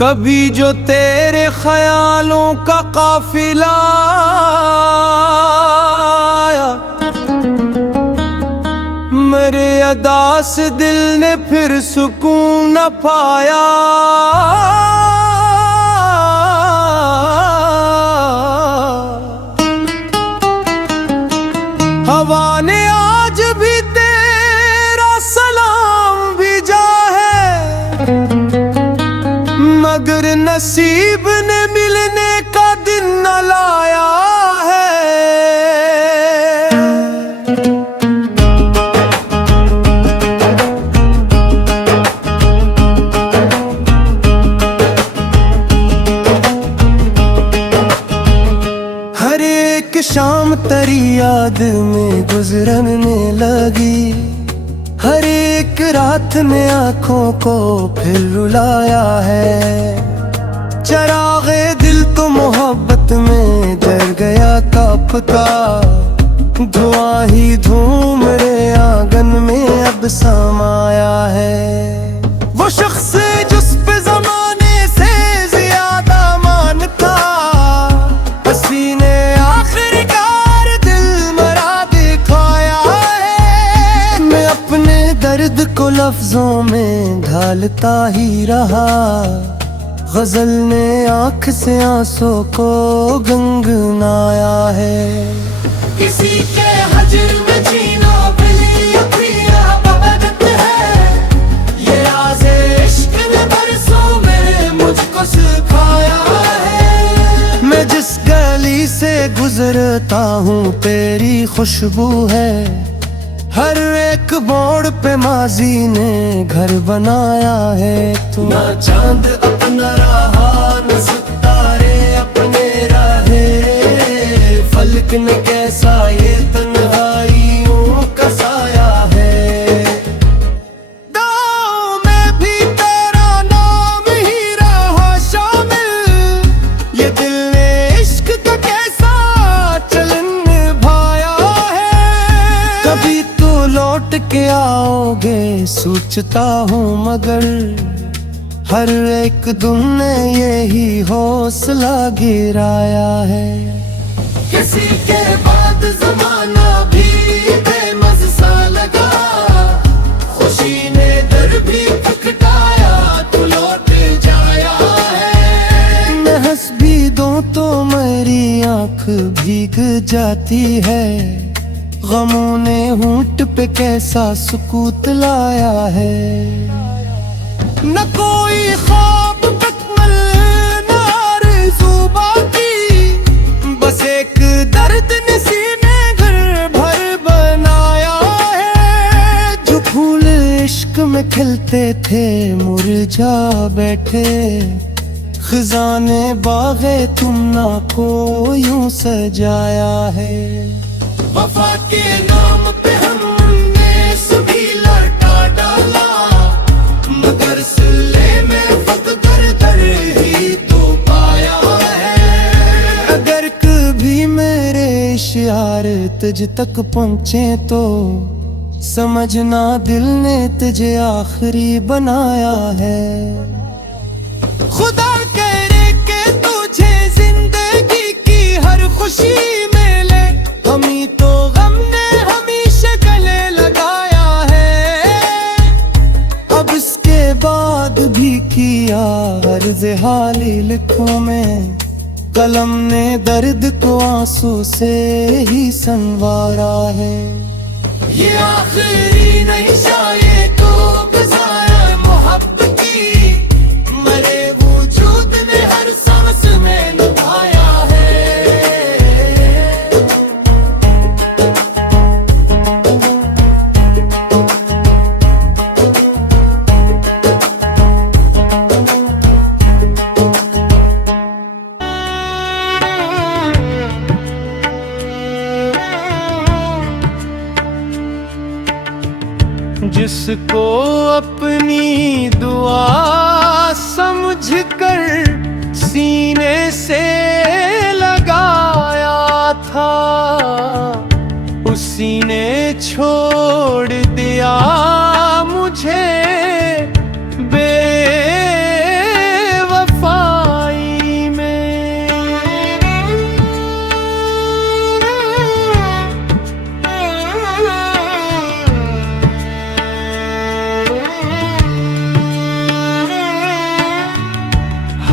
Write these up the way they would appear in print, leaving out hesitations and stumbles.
कभी जो तेरे ख्यालों का काफिला आया, मेरे अदा से दिल ने फिर सुकून न पाया। हवा ने आज भी तेरा सलाम भेजा है, मगर नसीब ने मिलने का दिन न लाया है। हर एक शाम तेरी याद में गुजरने लगी, हर एक रात ने आँखों को फिर रुलाया है। चरागे दिल तो मोहब्बत में जल गया कांपता, धुआं ही धूम रे आंगन में अब समाया है। वो शख्स जिस पे जमाने से ज्यादा मान था, हंसी ने आखिरकार दिल मरा दिखाया है। मैं अपने दर्द को लफ्जों में ढालता ही रहा, गजल ने आँख से आंसू को गुनगुनाया है। किसी के हजर में जीना भी अपनी आदत है, ये राज़े इश्क ने बरसों में मुझको सिखाया है। मैं जिस गली से गुजरता हूँ तेरी खुशबू है, हर एक मोड़ पे माजी ने घर बनाया है। तू ना चांद अपना रहा न सितारे अपने रहे, फलक ने कैसा ये तन्हाइयों का साया है। गाँव में भी तेरा नाम ही रहा शामिल, ये दिल ने इश्क का कैसा चलन निभाया है। कभी तो लौट के आओगे सोचता हूँ, मगर हर एक दिन ने यही हौसला गिराया है। किसी के बाद जमाना भी बेमज़ सा लगा, खुशी ने दर भी खटखटाया तो लौट जाया है। मैं हंस भी दूं तो मेरी आँख भीग जाती है, गमों ने होंठ पे कैसा सुकूत लाया है। न कोई ख्वाब तकमल न आरज़ू बाकी, बस एक दर्द ने सीने घर भर बनाया है। जो फूल इश्क में खिलते थे मुरझा बैठे, खजाने बागे तुमना को यूं सजाया है। वफा के नाम पे हमने सभी लौटा डाला, मगर सिले में फकत दर ही तो पाया है। अगर कभी मेरे इशार तुझ तक पहुँचे तो समझना दिल ने तुझे आखिरी बनाया है। खुदा करे के तुझे जिंदगी की हर खुशी मिले, हम ही तो गम ने हमेशा गले लगाया है। अब इसके बाद भी किया अर्ज़ हाली लिखूं मैं, कलम ने दर्द को आंसू से ही संवारा है। ये आखिरी नहीं शायद तो गुज़ारा मोहब्बत की, मरे वजूद ने हर सांस में निभाया है। जिसको अपनी दुआ समझकर सीने से लगाया था, उसी ने छोड़ दिया मुझे बेवफा।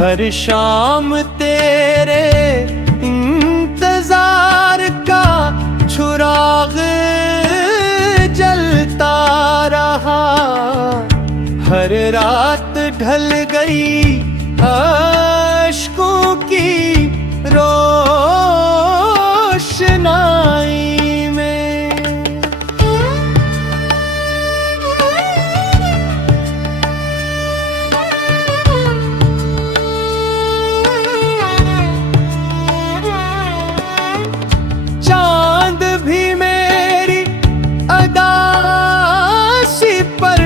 हर शाम तेरे इंतजार का चुराग जलता रहा। हर रात ढल गई अश्कों की रोशनाई में। चांद भी मेरी अदासी पर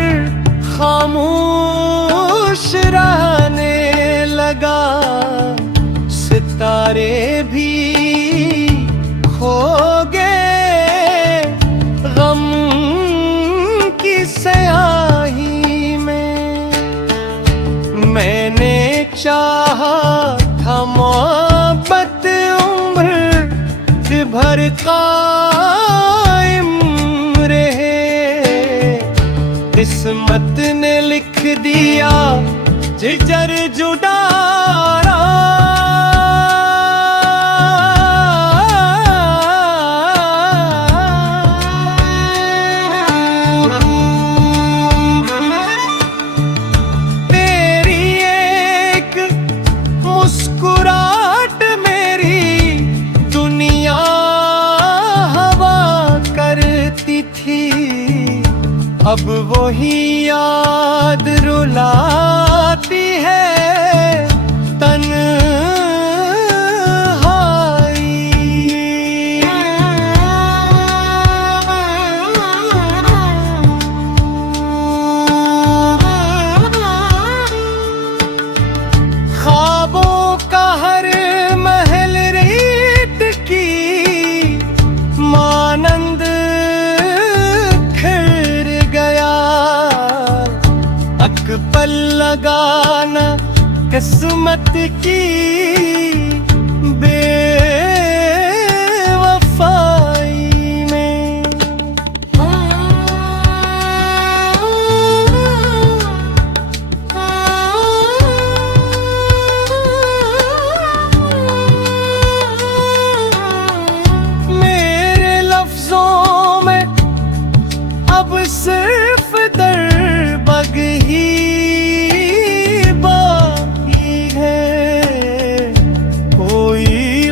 खामोश रहने लगा। सितारे भी खो गए गम की स्याही में। मैंने चाहा था मोहब्बत उम्र भर कायम रहे। किस्मत ने लिख दिया जिगर जुडारा। तेरी एक मुस्कुराहट मेरी दुनिया हवा करती थी। अब वही याद रुलाती है तन्हाई। ख्वाबों का हर महल रेत की मानंद पल लगाना किस्मत की बेवफाई में। मेरे लफ्जों में अब सिर्फ दर्द ही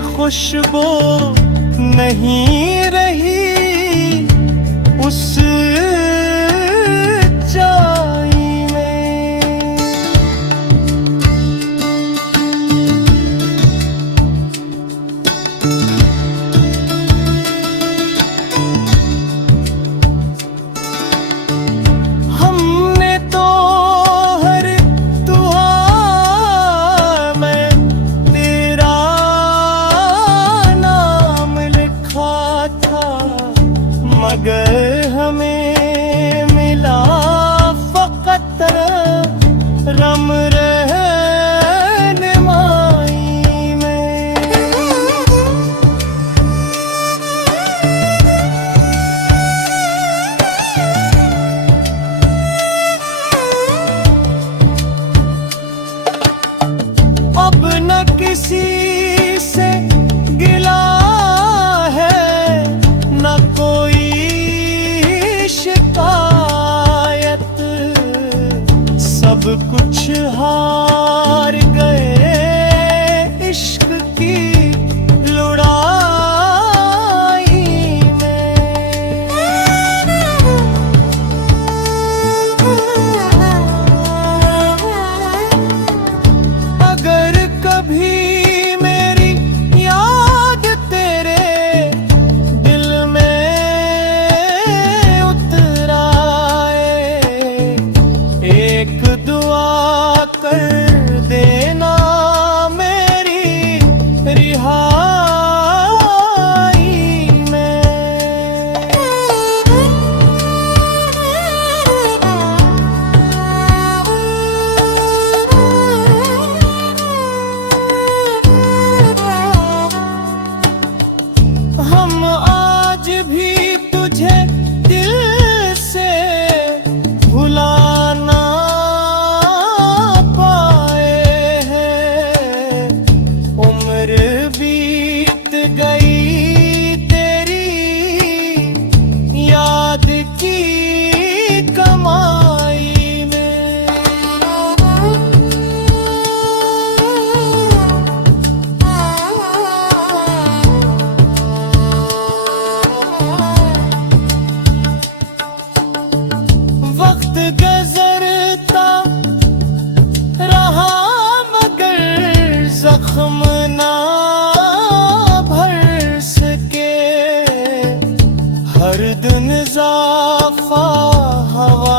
खुशबू नहीं रही उस चाय में। हमने तो हर दुआ में तेरा मगर हमें मिला फकत रम रहनुमाई में। अब न किसी से गिला है न कोई की कमाई में। वक्त गुजरता रहा मगर जख्म ना भर सके, हर दिन इज़ाफ़ा हवा